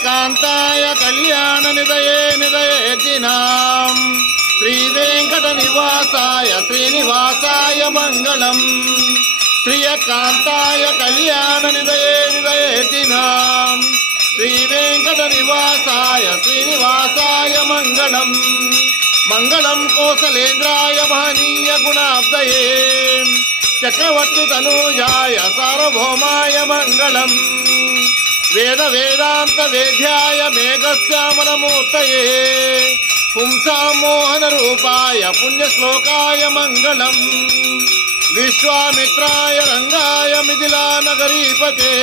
श्रियकान्ताय कल्याणनिधये निधयेतिनां श्रीवेङ्कटनिवासाय श्रीनिवासाय मङ्गलम् श्रियकान्ताय कल्याणनिधये निधयेतिनां श्रीवेङ्कटनिवासाय श्रीनिवासाय मङ्गलम् मङ्गलं कौसलेन्द्राय महनीय गुणाब्दये चक्रवर्ती तनूजाय सार्वभौमाय मङ्गलम् वेद वेदांत वेद्याय मेघश्यामलमूर्तये पुंसां मोहन रूपाय पुण्यश्लोकाय मङ्गलम् विश्वामित्राय रंगाय मिथिलानगरीपते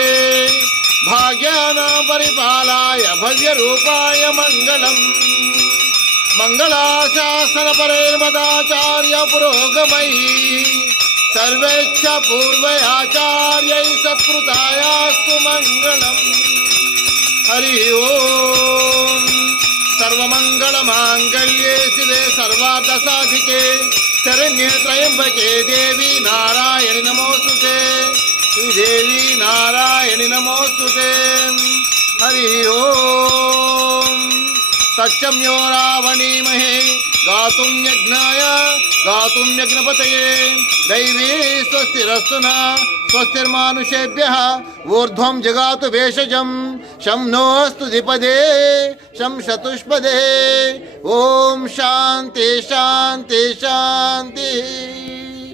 भाग्यानां परिपालाय भव्यरूपाय मङ्गलम् मंगलाशासनपरे मदाचार्य पुरोगमैः सर्वेच्छ पूर्वयाचार्यै सत्कृतायास्तु मङ्गलम्। हरि ओम। सर्वमङ्गलमाङ्गल्ये शिवे सर्वार्थसाधिके शरण्ये त्र्यम्बके देवी नारायणि नमोस्तुते श्रीदेवी नारायणि नमोस्तुते। हरि ओम। तच्चम्यो रावणीमहे गातुं यज्ञपतये दैवी स्वस्तिरस्तु नः स्वस्तिर्मानुषेभ्यः ऊर्ध्वं जगातु भेषजं शं नोऽस्तु द्विपदे शं चतुष्पदे। ओम शांति शांति शांति।